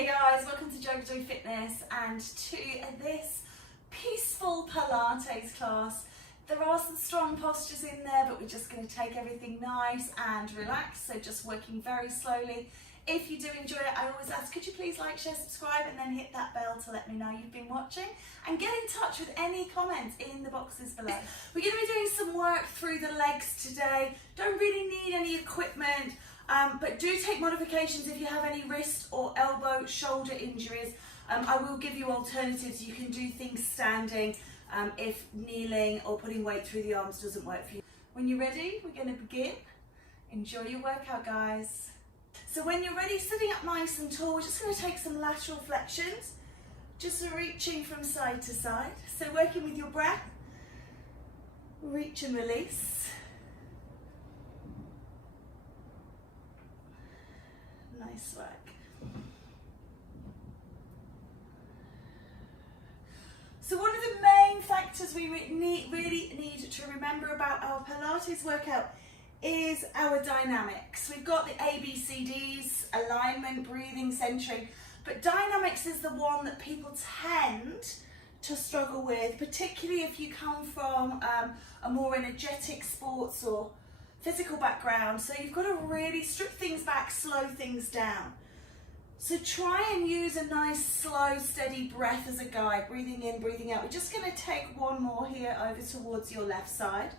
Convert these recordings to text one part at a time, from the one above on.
Hey guys, welcome to JoeGa Fitness and to this peaceful Pilates class. There are some strong postures in there, but we're just going to take everything nice and relaxed, so just working very slowly. If you do enjoy it, I always ask, could you please like, share, subscribe and then hit that bell to let me know you've been watching, and get in touch with any comments in the boxes below. We're going to be doing some work through the legs today. Don't really need any equipment, but do take modifications if you have any wrist or elbow, shoulder injuries. I will give you alternatives. You can do things standing if kneeling or putting weight through the arms doesn't work for you. When you're ready, we're going to begin. Enjoy your workout, guys. So when you're ready, sitting up nice and tall, we're just going to take some lateral flexions, just reaching from side to side. So working with your breath, reach and release. Nice work. So one of the main factors we really need to remember about our Pilates workout is our dynamics. We've got the ABCDs, alignment, breathing, centering, but dynamics is the one that people tend to struggle with, particularly if you come from a more energetic sports or physical background. So you've got to really strip things back, slow things down. So try and use a nice, slow, steady breath as a guide, breathing in, breathing out. We're just going to take one more here over towards your left side.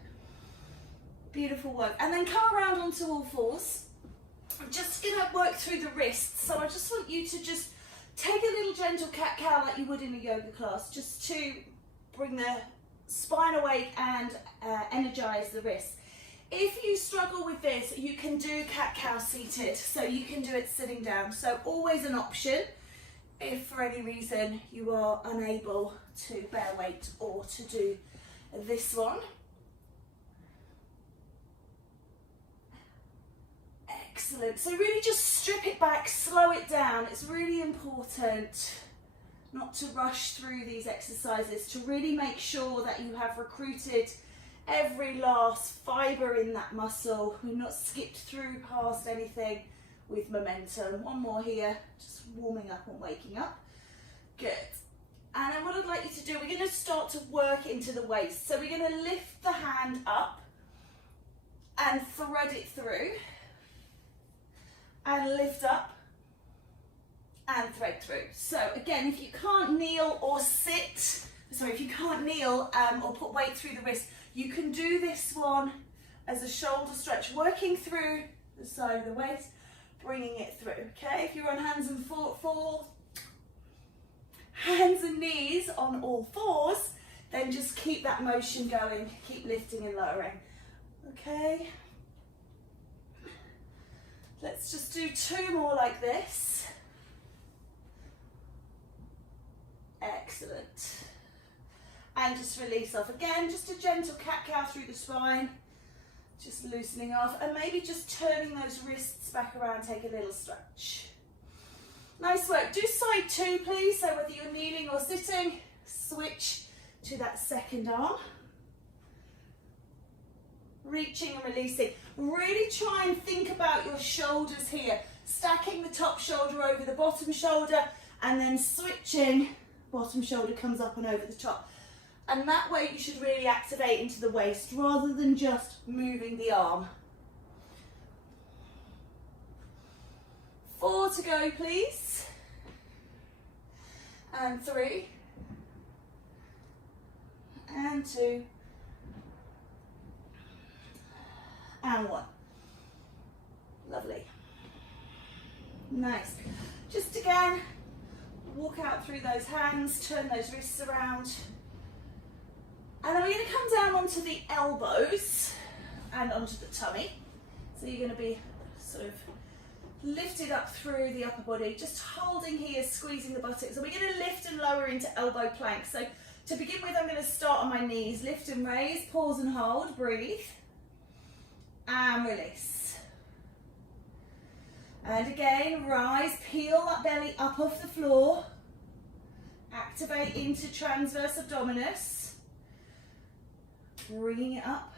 Beautiful work. And then come around onto all fours. I'm just going to work through the wrists. So I just want you to just take a little gentle cat-cow like you would in a yoga class, just to bring the spine awake and energize the wrists. If you struggle with this, you can do cat-cow seated, so you can do it sitting down. So always an option if for any reason you are unable to bear weight or to do this one. Excellent. So really just strip it back, slow it down. It's really important not to rush through these exercises, to really make sure that you have recruited every last fibre in that muscle. We've not skipped through past anything with momentum. One more here, just warming up and waking up. Good. And then what I'd like you to do, we're going to start to work into the waist. So we're going to lift the hand up and thread it through, and lift up and thread through. So again, if you can't kneel or sit, if you can't kneel or put weight through the wrist, you can do this one as a shoulder stretch, working through the side of the waist, bringing it through, okay? If you're on hands and knees on all fours, then just keep that motion going, keep lifting and lowering, okay? Let's just do two more like this. Excellent. And just release off. Again, just a gentle cat-cow through the spine. Just loosening off. And maybe just turning those wrists back around, take a little stretch. Nice work. Do side two, please. So whether you're kneeling or sitting, switch to that second arm. Reaching and releasing. Really try and think about your shoulders here. Stacking the top shoulder over the bottom shoulder, and then switching, bottom shoulder comes up and over the top. And that way you should really activate into the waist rather than just moving the arm. 4 to go, please. And 3. And 2. And 1. Lovely. Nice. Just again, walk out through those hands, turn those wrists around. And then we're going to come down onto the elbows and onto the tummy. So you're going to be sort of lifted up through the upper body, just holding here, squeezing the buttocks. And we're going to lift and lower into elbow plank. So to begin with, I'm going to start on my knees, lift and raise, pause and hold, breathe, and release. And again, rise, peel that belly up off the floor, activate into transverse abdominis. Bringing it up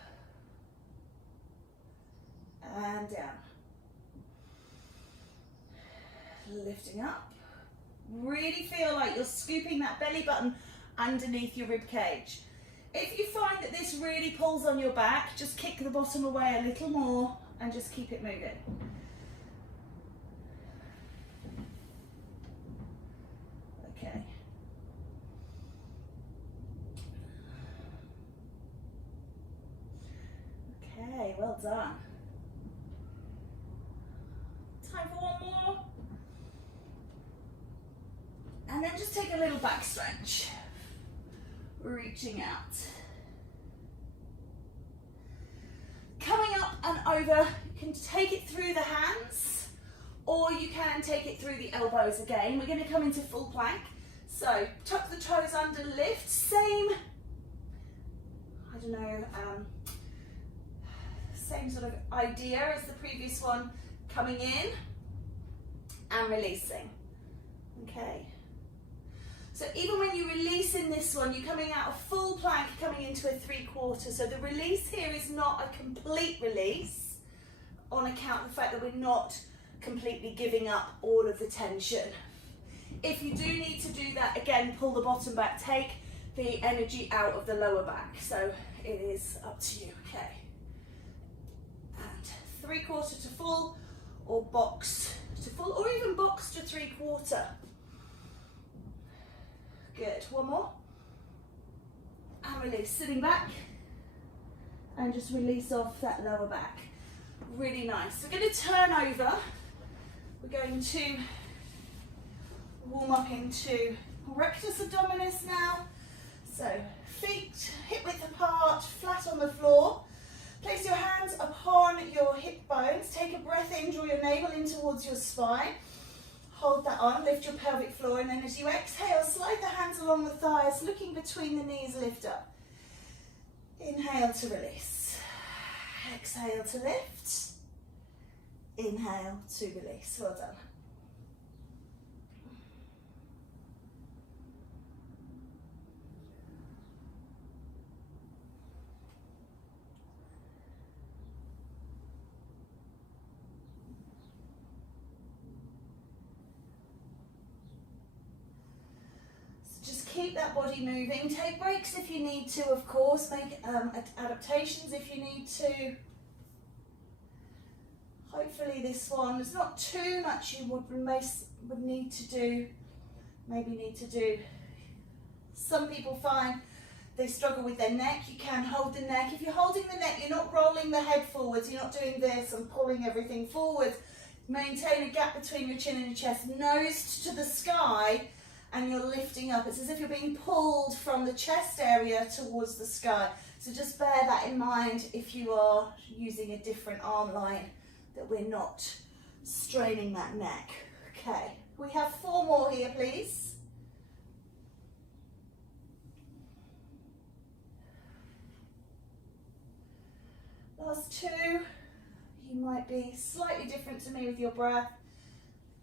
and down. Lifting up Really feel like you're scooping that belly button underneath your rib cage. If you find that this really pulls on your back, just kick the bottom away a little more and just keep it moving. Okay. Okay, well done. Time for one more. And then just take a little back stretch. Reaching out. Coming up and over, you can take it through the hands or you can take it through the elbows again. We're going to come into full plank. So tuck the toes under, lift, same, I don't know, same sort of idea as the previous one, coming in and releasing, okay? So even when you release in this one, you're coming out of full plank, coming into a 3/4. So the release here is not a complete release on account of the fact that we're not completely giving up all of the tension. If you do need to do that, again, pull the bottom back, take the energy out of the lower back. So it is up to you, okay? And 3/4 to full, or box to full, or even box to 3/4. Good, one more. And release, sitting back. And just release off that lower back. Really nice. We're going to turn over. We're going to warm up into rectus abdominis now. So feet hip width apart, flat on the floor. Place your hands upon your hip bones. Take a breath in, draw your navel in towards your spine. Hold that on, lift your pelvic floor, and then as you exhale, slide the hands along the thighs, looking between the knees, lift up. Inhale to release. Exhale to lift. Inhale to release. Well done. Keep that body moving. Take breaks if you need to, of course. Make adaptations if you need to. Hopefully this one, there's not too much you would need to do. Maybe need to do. Some people find they struggle with their neck. You can hold the neck. If you're holding the neck, you're not rolling the head forwards. You're not doing this and pulling everything forwards. Maintain a gap between your chin and your chest. Nose to the sky. And you're lifting up. It's as if you're being pulled from the chest area towards the sky. So just bear that in mind if you are using a different arm line, that we're not straining that neck. Okay, we have 4 more here, please. Last 2. You might be slightly different to me with your breath.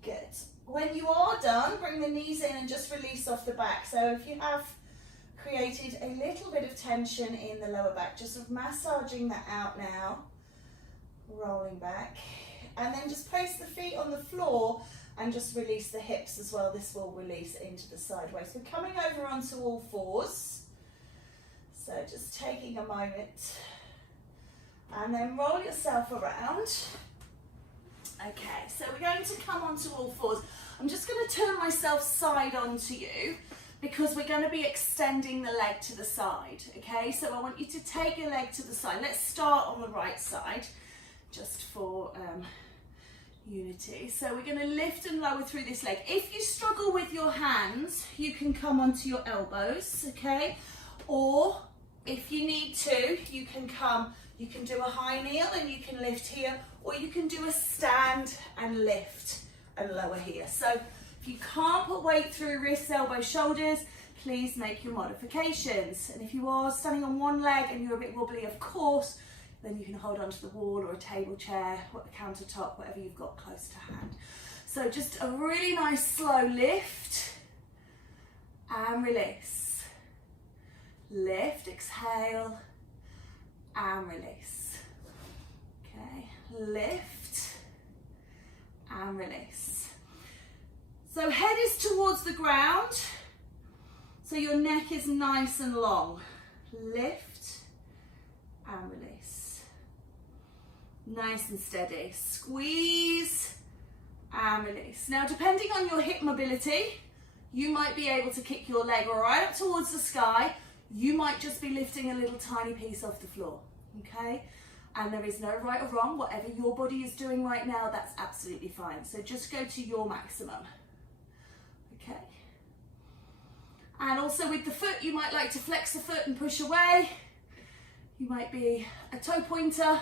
Good. When you are done, bring the knees in and just release off the back. So if you have created a little bit of tension in the lower back, just sort of massaging that out now, rolling back. And then just place the feet on the floor and just release the hips as well. This will release into the sideways. We're coming over onto all fours. So just taking a moment and then roll yourself around. Okay, so we're going to come onto all fours. I'm just going to turn myself side on to you because we're going to be extending the leg to the side, okay? So I want you to take your leg to the side. Let's start on the right side, just for unity. So we're going to lift and lower through this leg. If you struggle with your hands, you can come onto your elbows, okay? Or if you need to, you can do a high kneel and you can lift here, or you can do a stand and lift and lower here. So if you can't put weight through wrists, elbows, shoulders, please make your modifications. And if you are standing on one leg and you're a bit wobbly, of course, then you can hold onto the wall or a table chair, or a countertop, whatever you've got close to hand. So just a really nice slow lift and release. Lift, exhale, and release. Okay, lift and release. So head is towards the ground, so your neck is nice and long. Lift and release. Nice and steady. Squeeze and release. Now, depending on your hip mobility, you might be able to kick your leg right up towards the sky. You might just be lifting a little tiny piece off the floor, okay? And there is no right or wrong. Whatever your body is doing right now, that's absolutely fine. So just go to your maximum, okay? And also with the foot, you might like to flex the foot and push away. You might be a toe pointer.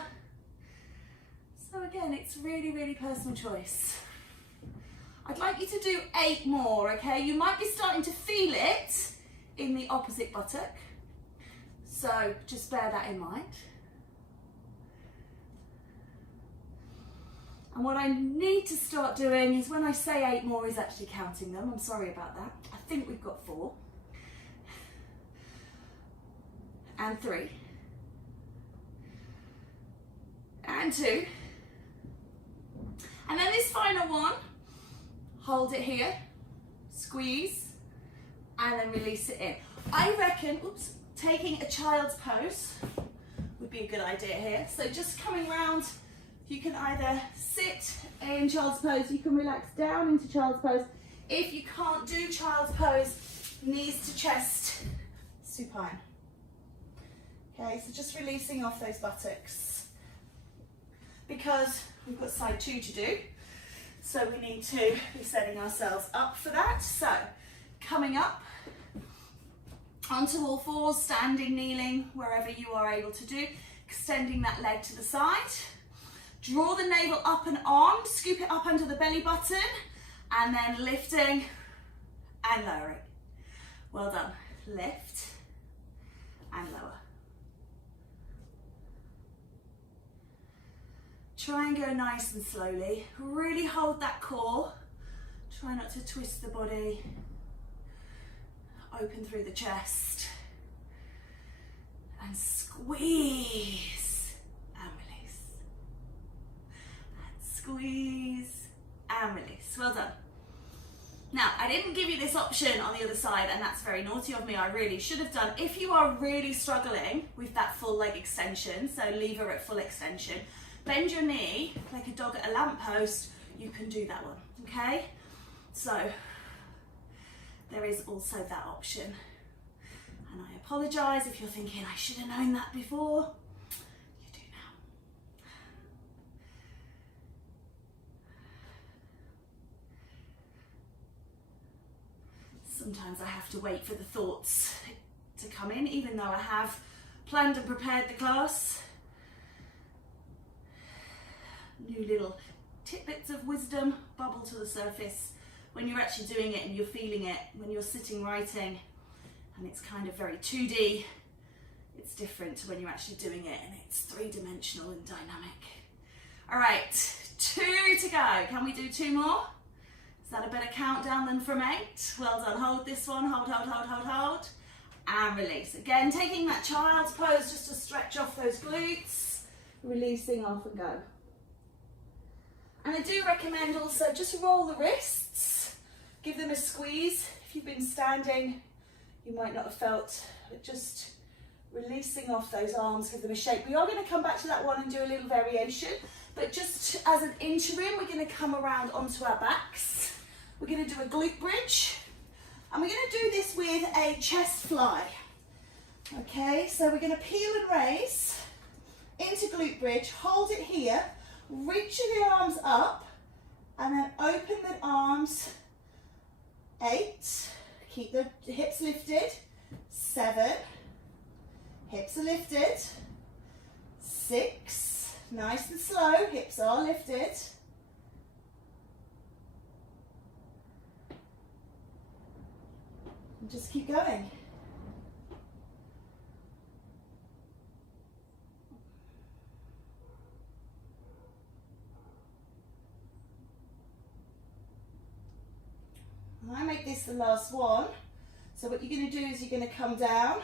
So again, it's really, really personal choice. I'd like you to do 8 more, okay? You might be starting to feel it in the opposite buttock. So just bear that in mind. And what I need to start doing is when I say 8 more is actually counting them. I'm sorry about that. I think we've got 4. And 3. And 2. And then this final one, hold it here, squeeze, and then release it in. I reckon, oops, taking a child's pose would be a good idea here. So just coming round, you can either sit in child's pose, you can relax down into child's pose. If you can't do child's pose, knees to chest, supine. Okay, so just releasing off those buttocks. Because we've got side 2 to do, so we need to be setting ourselves up for that. So, coming up onto all fours, standing, kneeling, wherever you are able to do, extending that leg to the side. Draw the navel up and on, scoop it up under the belly button, and then lifting and lowering. Well done. Lift and lower. Try and go nice and slowly. Really hold that core. Try not to twist the body. Open through the chest. And squeeze and release. And squeeze and release. Well done. Now, I didn't give you this option on the other side, and that's very naughty of me. I really should have done. If you are really struggling with that full leg extension, so lever at full extension, bend your knee like a dog at a lamppost, you can do that one, okay? So, there is also that option. And I apologise if you're thinking, I should have known that before. You do now. Sometimes I have to wait for the thoughts to come in, even though I have planned and prepared the class. New little tidbits of wisdom bubble to the surface when you're actually doing it and you're feeling it, when you're sitting writing and it's kind of very 2D. It's different to when you're actually doing it and it's 3-dimensional and dynamic. All right, 2 to go. Can we do 2 more? Is that a better countdown than from 8? Well done. Hold this one. Hold, hold, hold, hold, hold. And release. Again, taking that child's pose just to stretch off those glutes. Releasing off and go. And I do recommend also just roll the wrists, give them a squeeze. If you've been standing, you might not have felt, but just releasing off those arms, give them a shake. We are going to come back to that one and do a little variation, but just as an interim, we're going to come around onto our backs. We're going to do a glute bridge, and we're going to do this with a chest fly. Okay, so we're going to peel and raise into glute bridge, hold it here, reach the arms up, and then open the arms. 8, keep the hips lifted. 7, hips are lifted. 6, nice and slow, hips are lifted. And just keep going. I make this the last one. So what you're going to do is you're going to come down,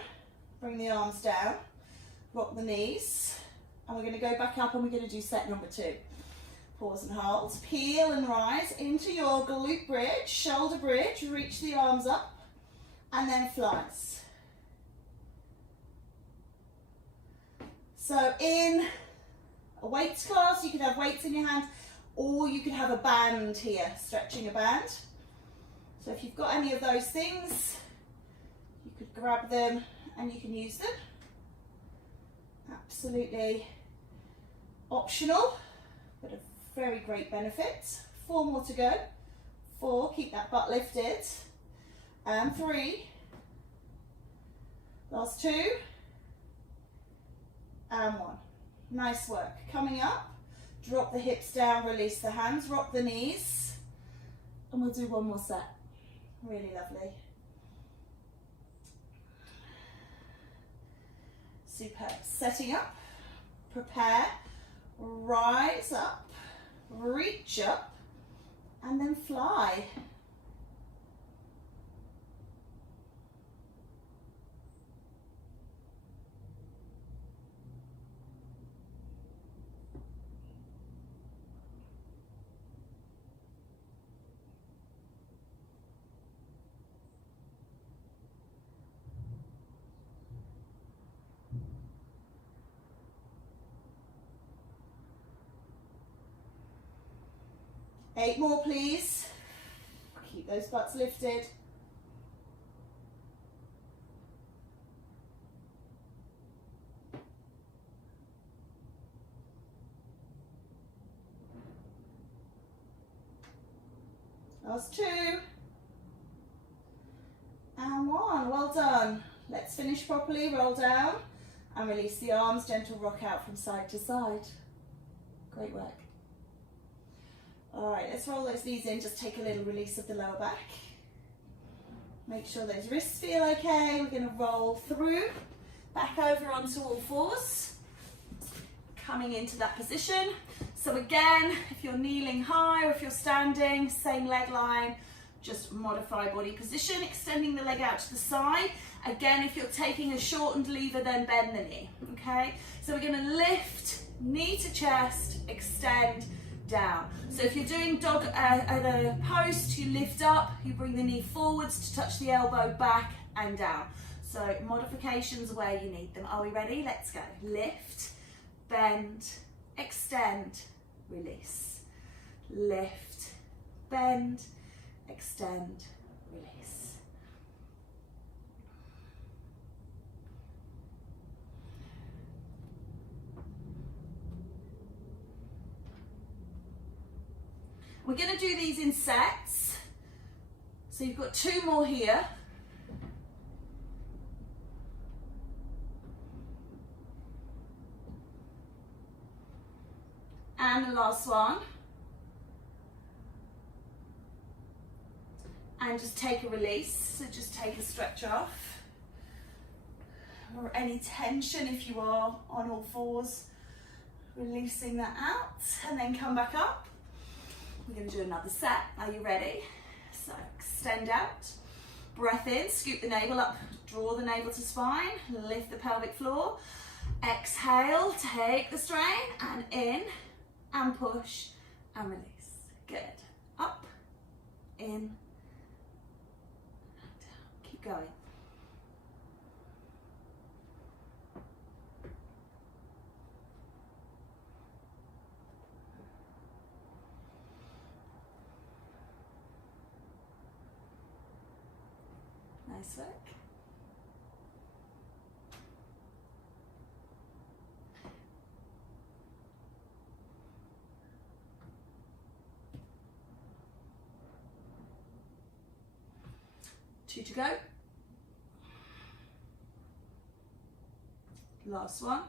bring the arms down, rock the knees, and we're going to go back up and we're going to do set number 2. Pause and hold. Peel and rise into your glute bridge, shoulder bridge. Reach the arms up and then flies. So in a weights class, you could have weights in your hand, or you could have a band here, stretching a band. So if you've got any of those things, you could grab them and you can use them. Absolutely optional, but a very great benefit. 4 more to go. 4, keep that butt lifted. And 3. Last 2. And 1. Nice work. Coming up, drop the hips down, release the hands, rock the knees, and we'll do 1 more set. Really lovely. Superb. Setting up, prepare, rise up, reach up, and then fly. Eight more, please. Keep those butts lifted. Last 2. And 1. Well done. Let's finish properly. Roll down and release the arms. Gentle rock out from side to side. Great work. All right, let's roll those knees in, just take a little release of the lower back. Make sure those wrists feel okay. We're going to roll through, back over onto all 4s, coming into that position. So again, if you're kneeling high or if you're standing, same leg line, just modify body position, extending the leg out to the side. Again, if you're taking a shortened lever, then bend the knee, okay? So we're going to lift, knee to chest, extend, down. So if you're doing dog at a post, you lift up, you bring the knee forwards to touch the elbow, back and down. So modifications where you need them. Are we ready? Let's go. Lift, bend, extend, release. Lift, bend, extend, release. We're going to do these in sets. So you've got 2 more here. And the last one. And just take a release. So just take a stretch off. Or any tension if you are on all 4s. Releasing that out and then come back up. We're going to do another set. Are you ready? So extend out, breath in, scoop the navel up, draw the navel to spine, lift the pelvic floor. Exhale, take the strain and in and push and release. Good. Up, in, and down. Keep going. Nice work. Two to go. Last one.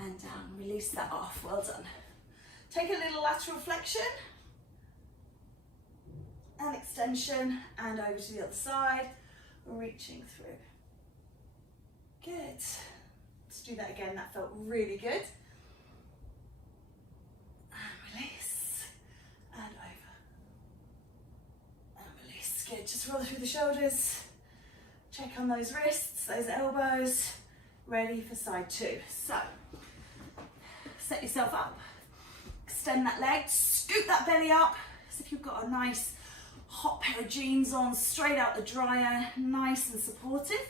And down. Release that off. Well done. Take a little lateral flexion. And extension, and over to the other side, reaching through. Good. Let's do that again, that felt really good. And release, and over. And release, good. Just roll through the shoulders. Check on those wrists, those elbows. Ready for side 2. So, set yourself up, extend that leg, scoop that belly up as if you've got a nice hot pair of jeans on, straight out the dryer, nice and supportive.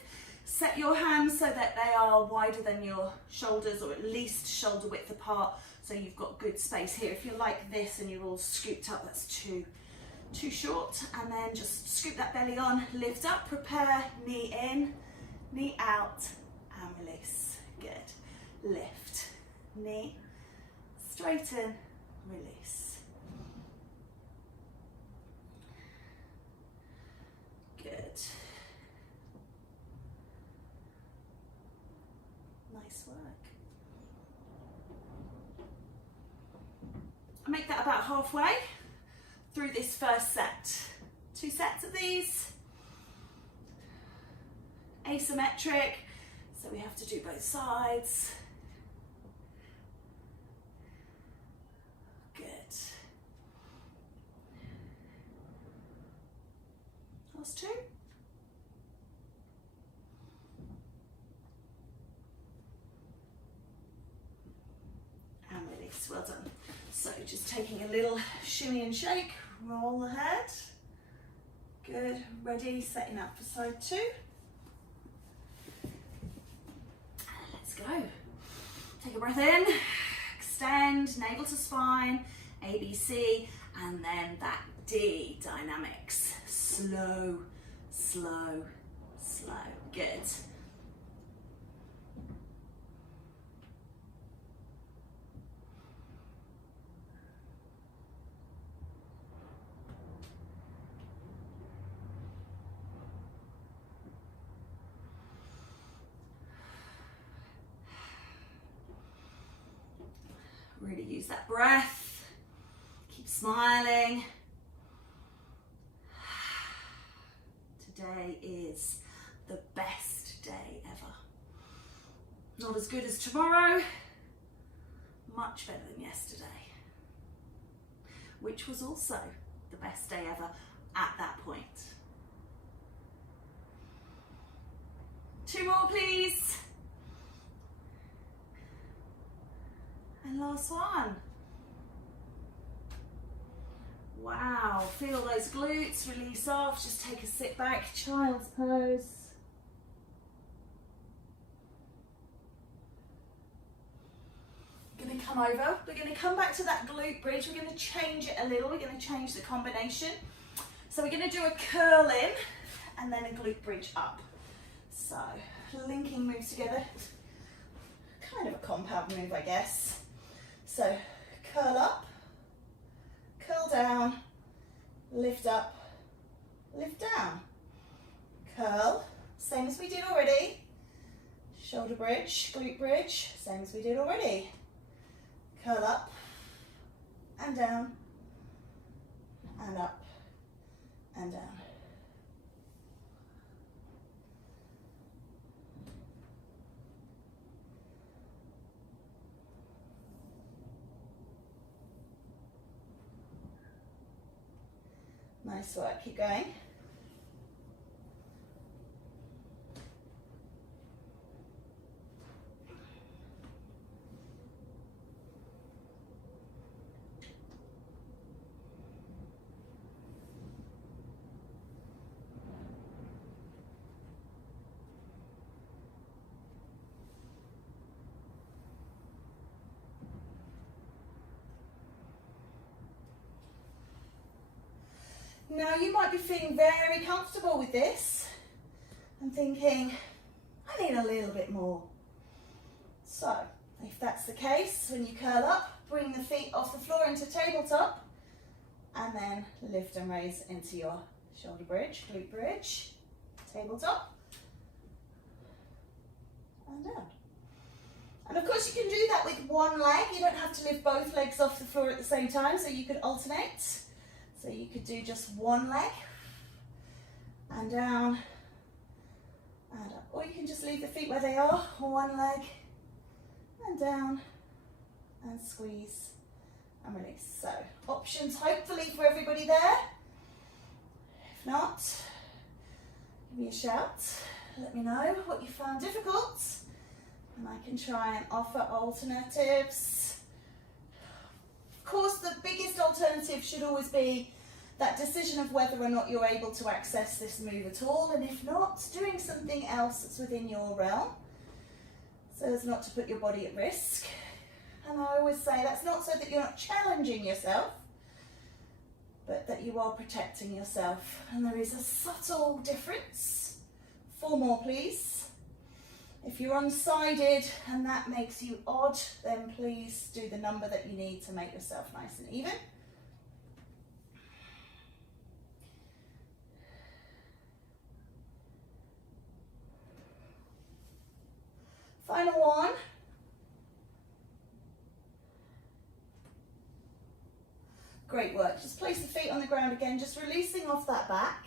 Set your hands so that they are wider than your shoulders, or at least shoulder width apart, so you've got good space here. If you're like this and you're all scooped up, that's too short. And then just scoop that belly on, lift up, prepare, knee in, knee out, and release. Good. Lift, knee, straighten, release. Good. Nice work. I make that about halfway through this first set. 2 sets of these. Asymmetric, so we have to do both sides. Good. Last 2. And release, well done. So just taking a little shimmy and shake, roll the head. Good, ready, setting up for side 2. Let's go. Take a breath in, extend, navel to spine, ABC, and then that D, dynamics. Slow, slow, slow. Good. Really use that breath. Keep smiling. Today is the best day ever. Not as good as tomorrow, much better than yesterday, which was also the best day ever at that point. 2 more, please. And last one. Wow, feel those glutes, release off, just take a sit back, child's pose. We're going to come over, we're going to come back to that glute bridge, we're going to change it a little, we're going to change the combination. So we're going to do a curl in and then a glute bridge up. So, linking moves together, kind of a compound move, I guess. So, curl up, curl down, lift up, lift down, curl, same as we did already, shoulder bridge, glute bridge, same as we did already, curl up, and down, and up, and down. Nice work, keep going. Now you might be feeling very comfortable with this and thinking, I need a little bit more. So, if that's the case, when you curl up, bring the feet off the floor into tabletop and then lift and raise into your shoulder bridge, glute bridge, tabletop, and down. And of course you can do that with one leg. You don't have to lift both legs off the floor at the same time, so you could alternate. So you could do just one leg and down and up. Or you can just leave the feet where they are, one leg and down and squeeze and release. So options hopefully for everybody there. If not, give me a shout. Let me know what you found difficult and I can try and offer alternatives. course, the biggest alternative should always be that decision of whether or not you're able to access this move at all, and if not, doing something else that's within your realm, so as not to put your body at risk. And I always say that's not so that you're not challenging yourself, but that you are protecting yourself. And there is a subtle difference. 4 more, please. If you're unsided and that makes you odd, then please do the number that you need to make yourself nice and even. Final one. Great work. Just place the feet on the ground again, just releasing off that back.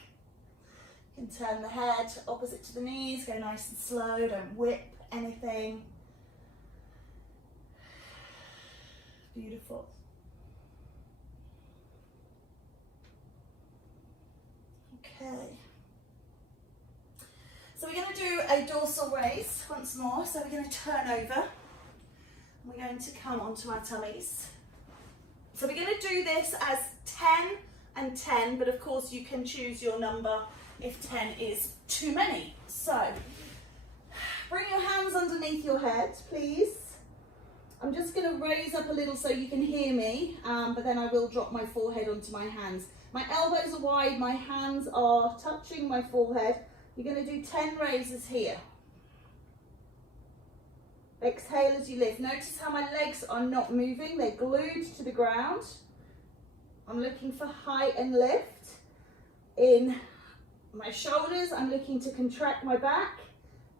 You can turn the head opposite to the knees, go nice and slow, don't whip anything. Beautiful. Okay. So we're going to do a dorsal raise once more. So we're going to turn over. We're going to come onto our tummies. So we're going to do this as 10 and 10, but of course you can choose your number if 10 is too many. So bring your hands underneath your head, please. I'm just going to raise up a little so you can hear me, but then I will drop my forehead onto my hands. My elbows are wide, my hands are touching my forehead. You're going to do 10 raises here. Exhale as you lift. Notice how my legs are not moving, they're glued to the ground. I'm looking for height and lift. In my shoulders, I'm looking to contract my back,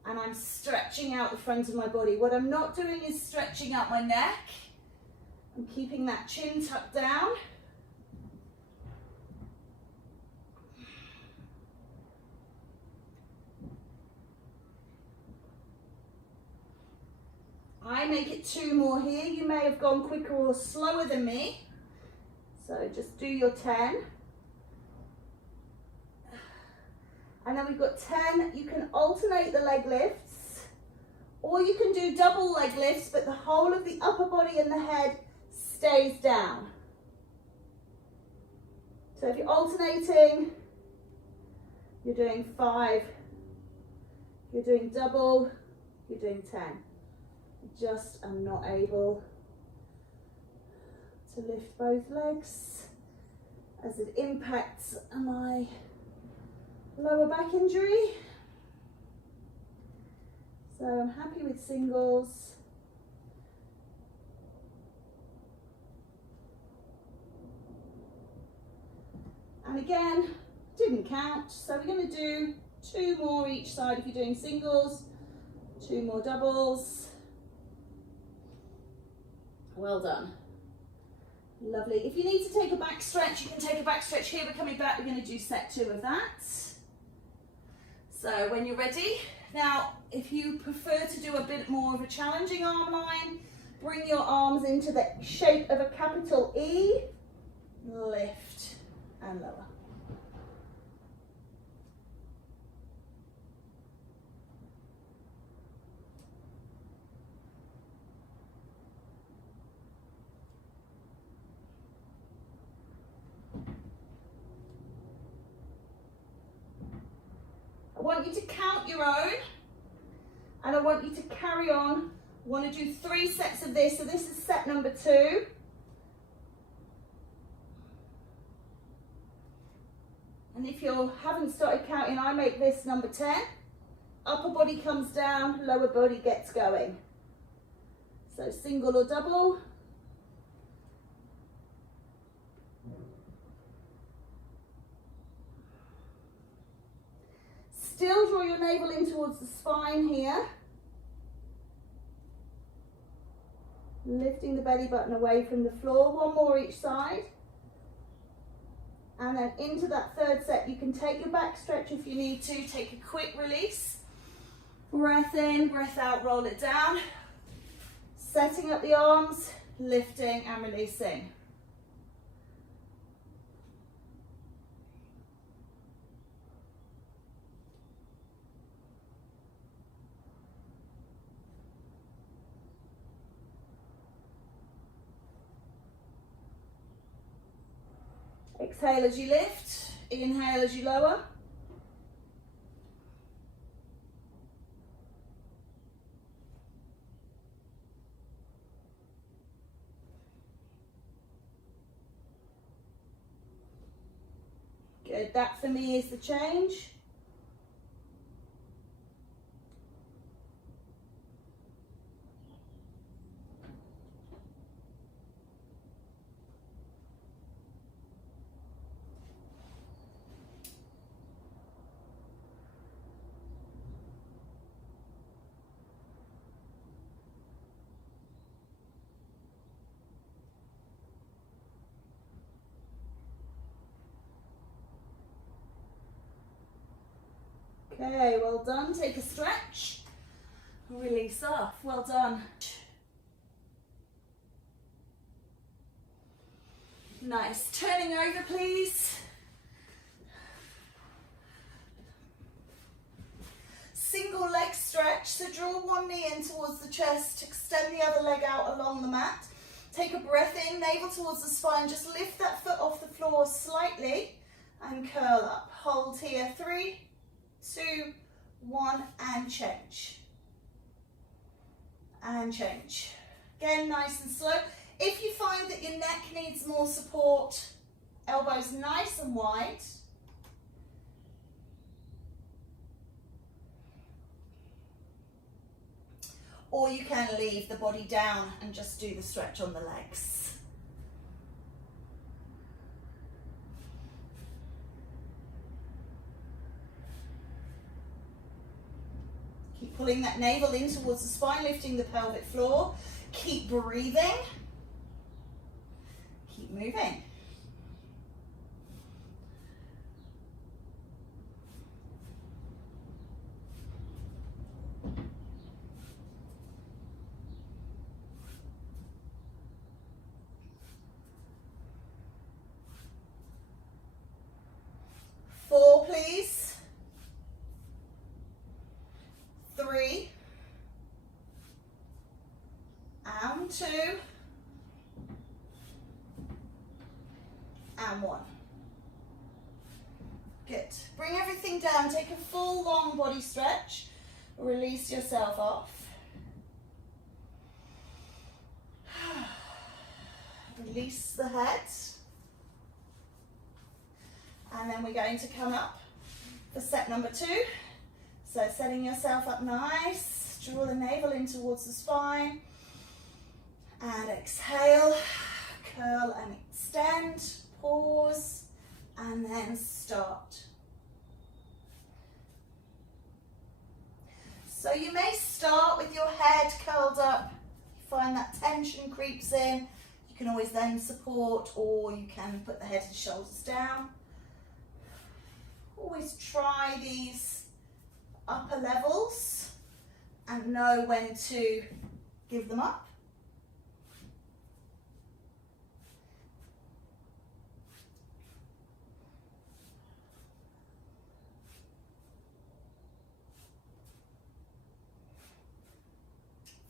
and I'm stretching out the front of my body. What I'm not doing is stretching out my neck. I'm keeping that chin tucked down. I make it 2 more here. You may have gone quicker or slower than me. So just do your 10. And then we've got 10. You can alternate the leg lifts, or you can do double leg lifts, but the whole of the upper body and the head stays down. So if you're alternating, you're doing 5, you're doing double, you're doing 10. Just am not able to lift both legs as it impacts my lower back injury. So I'm happy with singles. And again, didn't count, so we're going to do 2 more each side if you're doing singles, 2 more doubles. Well done. Lovely. If you need to take a back stretch, you can take a back stretch here. We're coming back, we're going to do set 2 of that. So when you're ready, now if you prefer to do a bit more of a challenging arm line, bring your arms into the shape of a capital E, lift and lower. I want you to count your own, and I want you to carry on. I want to do 3 sets of this, so this is set number 2. And if you haven't started counting, I make this number 10. Upper body comes down, lower body gets going. So single or double. Still draw your navel in towards the spine here. Lifting the belly button away from the floor. 1 more each side. And then into that 3rd set, you can take your back stretch if you need to. Take a quick release. Breath in, breath out, roll it down. Setting up the arms, lifting and releasing. Exhale as you lift, inhale as you lower. Good, that for me is the change. Okay, well done. Take a stretch. Release off. Well done. Nice. Turning over, please. Single leg stretch. So draw one knee in towards the chest. Extend the other leg out along the mat. Take a breath in, navel towards the spine. Just lift that foot off the floor slightly and curl up. Hold here. 3, 2, 1, and change. And change. Again, nice and slow. If you find that your neck needs more support, elbows nice and wide. Or you can leave the body down and just do the stretch on the legs. Keep pulling that navel in towards the spine, lifting the pelvic floor. Keep breathing. Keep moving. Four, please. 3. And 2. And 1. Good. Bring everything down. Take a full long body stretch. Release yourself off. Release the head. And then we're going to come up for set number 2. So setting yourself up nice. Draw the navel in towards the spine. And exhale. Curl and extend. Pause. And then start. So you may start with your head curled up. Find that tension creeps in. You can always then support, or you can put the head and shoulders down. Always try these upper levels and know when to give them up.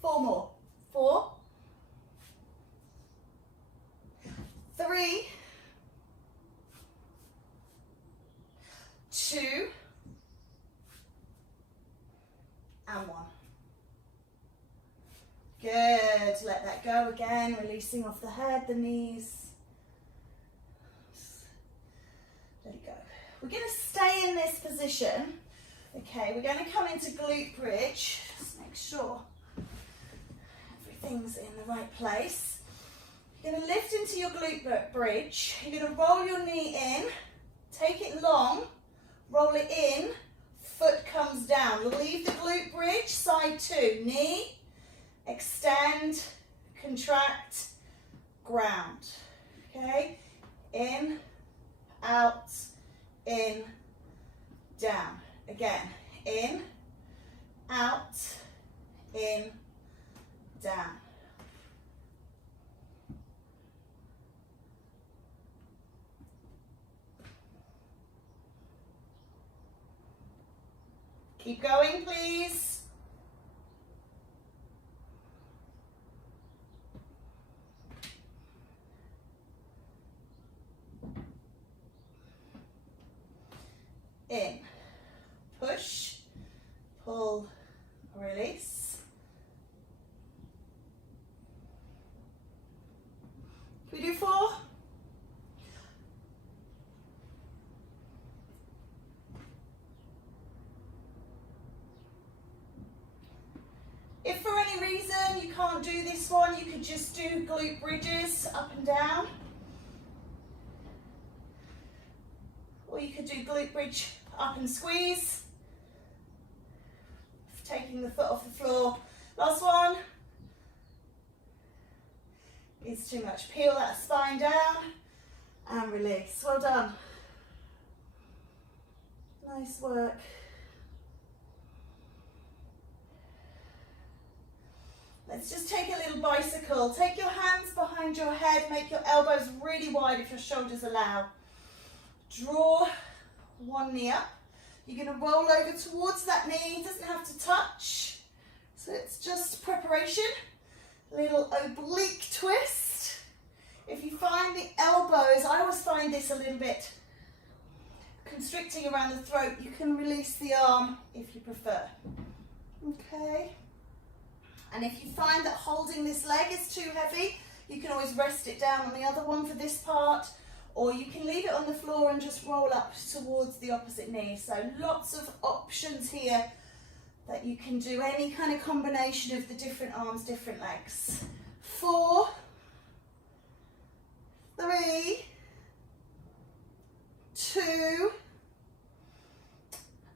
Four more. 4, 3, 2, and 1. Good. Let that go again, releasing off the head, the knees. There you go. We're going to stay in this position. Okay, we're going to come into glute bridge. Just make sure everything's in the right place. You're going to lift into your glute bridge. You're going to roll your knee in, take it long, roll it in, foot comes down. Leave the glute bridge, side 2. Knee, extend, contract, ground. Okay? In, out, in, down. Again, in, out, in, down. Keep going, please. you can't do this one, you could just do glute bridges up and down. Or you could do glute bridge up and squeeze. Taking the foot off the floor. Last one. It's too much. Peel that spine down and release. Well done. Nice work. Let's just take a little bicycle. Take your hands behind your head. Make your elbows really wide if your shoulders allow. Draw one knee up. You're going to roll over towards that knee. It doesn't have to touch. So it's just preparation. Little oblique twist. If you find the elbows, I always find this a little bit constricting around the throat, you can release the arm if you prefer. Okay. And if you find that holding this leg is too heavy, you can always rest it down on the other one for this part, or you can leave it on the floor and just roll up towards the opposite knee. So lots of options here that you can do any kind of combination of the different arms, different legs. 4, 3, 2,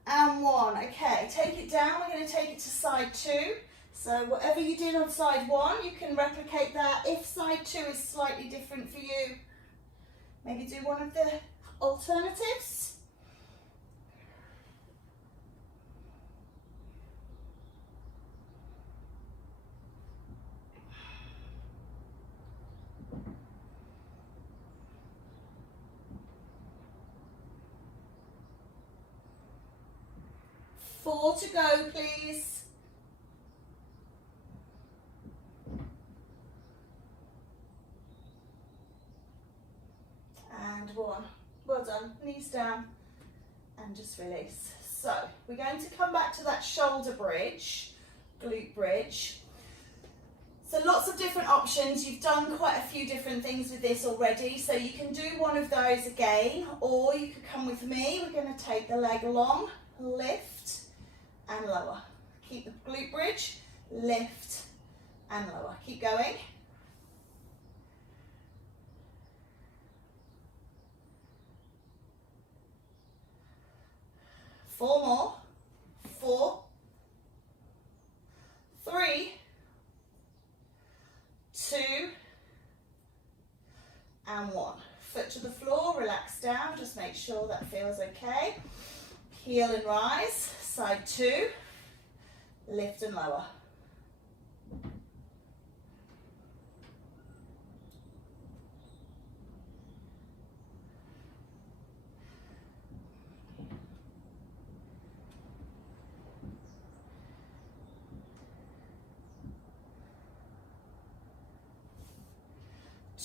and 1. Okay, take it down. We're going to take it to side 2. So whatever you did on side 1, you can replicate that. If side 2 is slightly different for you, maybe do one of the alternatives. Four to go, please. And 1. Well done. Knees down and just release. So we're going to come back to that shoulder bridge, glute bridge. So lots of different options. You've done quite a few different things with this already. So you can do one of those again, or you could come with me. We're going to take the leg long, lift and lower. Keep the glute bridge, lift and lower. Keep going. Four more. 4, 3, 2, and 1. Foot to the floor, relax down, just make sure that feels okay. Heel and rise, side 2, lift and lower.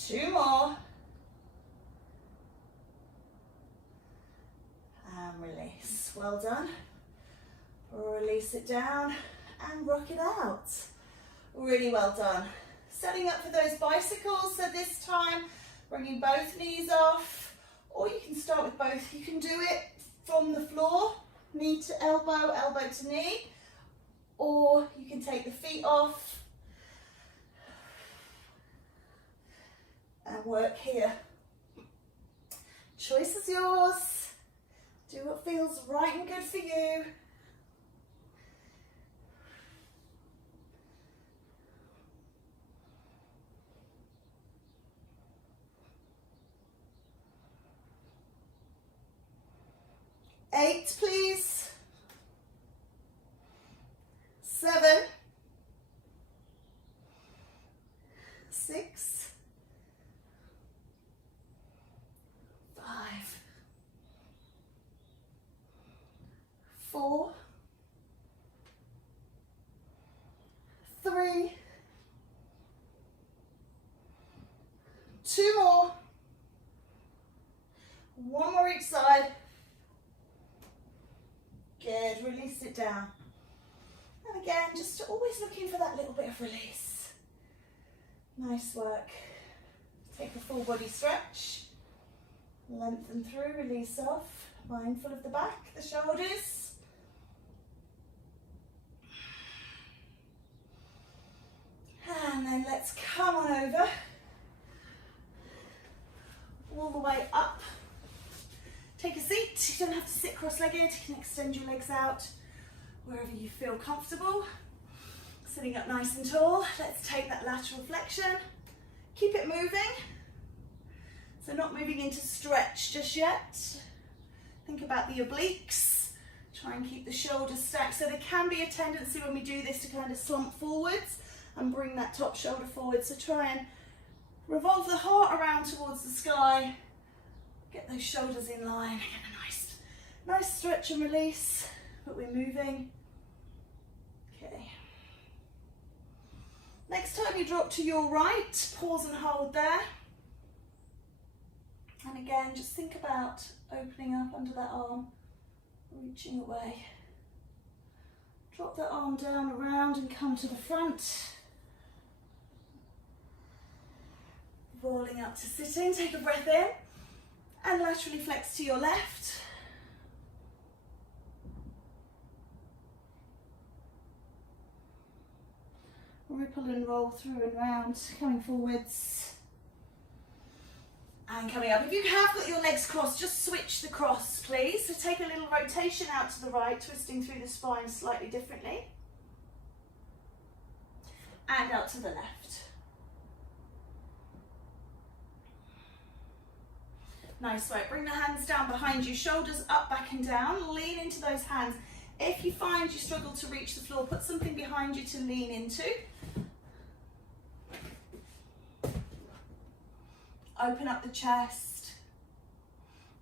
Two more. And release. Well done. Release it down and rock it out. Really well done. Setting up for those bicycles. So this time, bringing both knees off, or you can start with both. You can do it from the floor, knee to elbow, elbow to knee, or you can take the feet off and work here. Choice is yours. Do what feels right and good for you. Eight, please. 7, 6, 5, 4, 3, 2 more, 1 more each side. Good, release it down. And again, just always looking for that little bit of release. Nice work. Take a full body stretch. Lengthen through, release off. Mindful of the back, the shoulders. on over, all the way up. Take a seat, you don't have to sit cross-legged, you can extend your legs out wherever you feel comfortable. Sitting up nice and tall, let's take that lateral flexion. Keep it moving. So not moving into stretch just yet. Think about the obliques. Try and keep the shoulders stacked. So there can be a tendency when we do this to kind of slump forwards and bring that top shoulder forward. So try and revolve the heart around towards the sky. Get those shoulders in line. Get a nice stretch and release, but we're moving. Okay. Next time you drop to your right, pause and hold there. And again, just think about opening up under that arm, reaching away. Drop that arm down around and come to the front. Rolling up to sitting, take a breath in and laterally flex to your left. Ripple and roll through and round, coming forwards and coming up. If you have got your legs crossed, just switch the cross, please. So take a little rotation out to the right, twisting through the spine slightly differently. And out to the left. Nice work. Bring the hands down behind you, shoulders up, back and down. Lean into those hands. If you find you struggle to reach the floor, put something behind you to lean into. Open up the chest.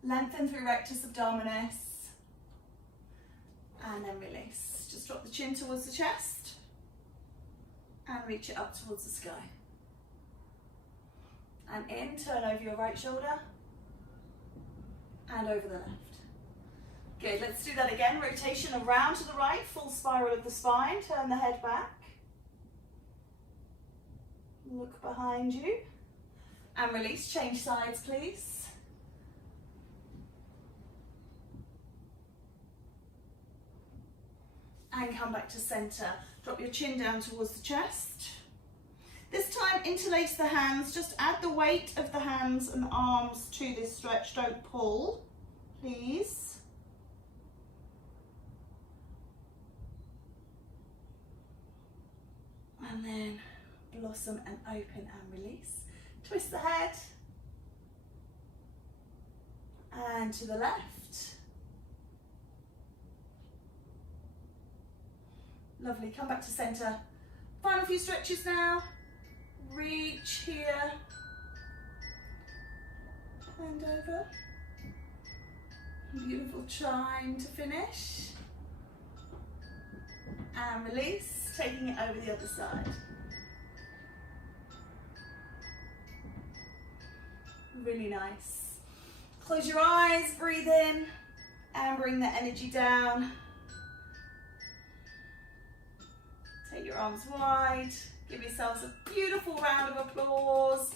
Lengthen through rectus abdominis. And then release. Just drop the chin towards the chest. And reach it up towards the sky. And in, turn over your right shoulder. And over the left. Good, let's do that again. Rotation around to the right, full spiral of the spine. Turn the head back. Look behind you. And release, change sides please. And come back to center. Drop your chin down towards the chest. This time interlace the hands, just add the weight of the hands and the arms to this stretch, don't pull, please. And then blossom and open and release. Twist the head. And to the left. Lovely, come back to center. Final few stretches now. Reach here. And over. Beautiful chime to finish. And release, taking it over the other side. Really nice. Close your eyes, breathe in, and bring the energy down. Take your arms wide. Give yourselves a beautiful round of applause.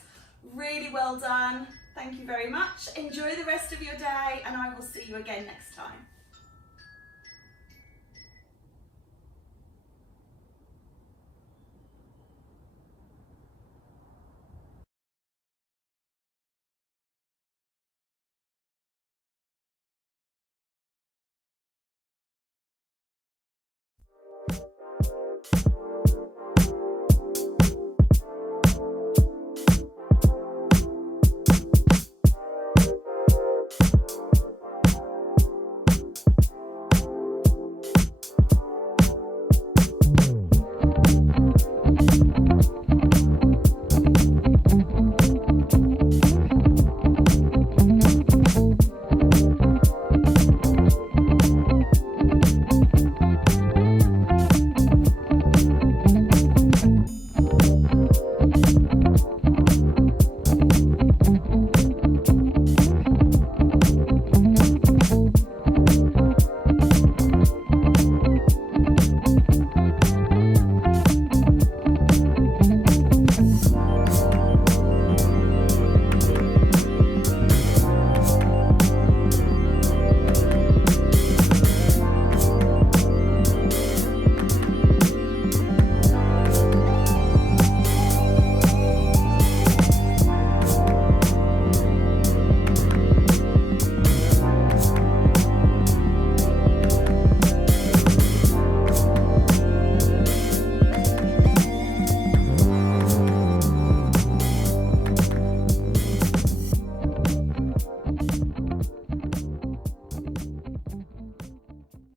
Really well done. Thank you very much. Enjoy the rest of your day, and I will see you again next time.